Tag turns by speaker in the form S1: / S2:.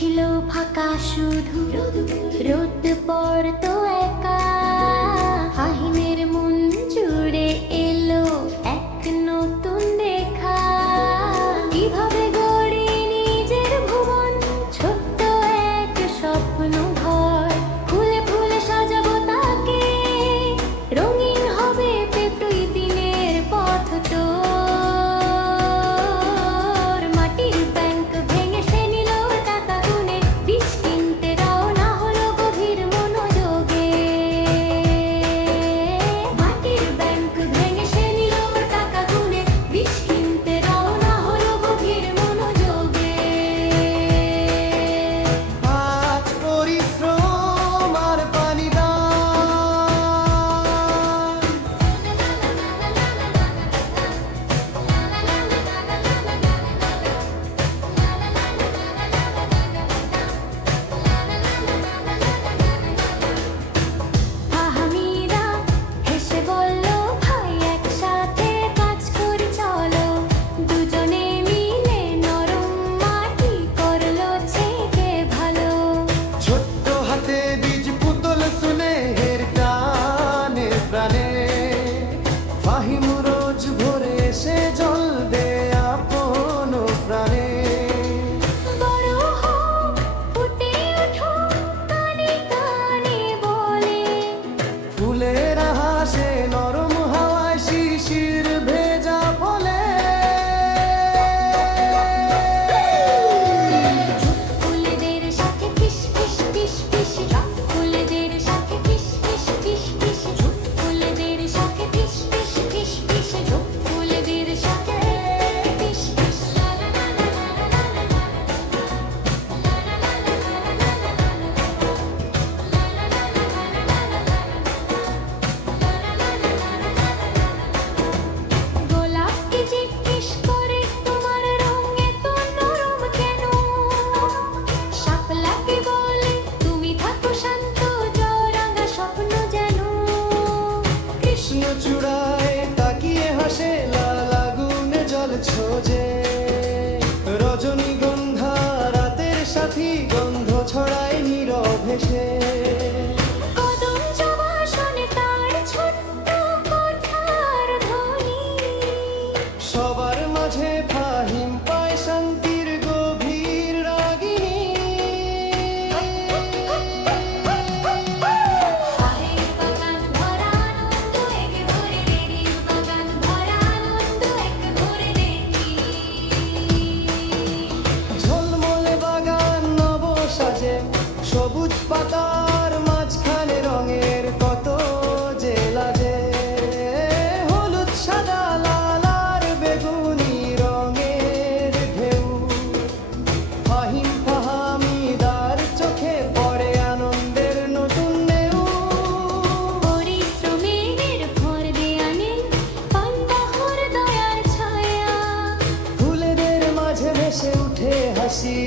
S1: ছিল ফাঁকা শুধু। রোদ পড়তো একা।
S2: contigo. পাতার মাঝখানে রঙের কত জেলা যে হলুদ সাদা লাল আর বেগুনি রঙের ঢেউ। ফাহিম ফাহামিদার চোখে পড়ে আনন্দের নতুন নেউ
S1: পরিশ্রমের ভর দেয়ানে পান্তাহর দয়ার ছায়া।
S2: ফুলেদের মাঝে ভেসে উঠে হাসি।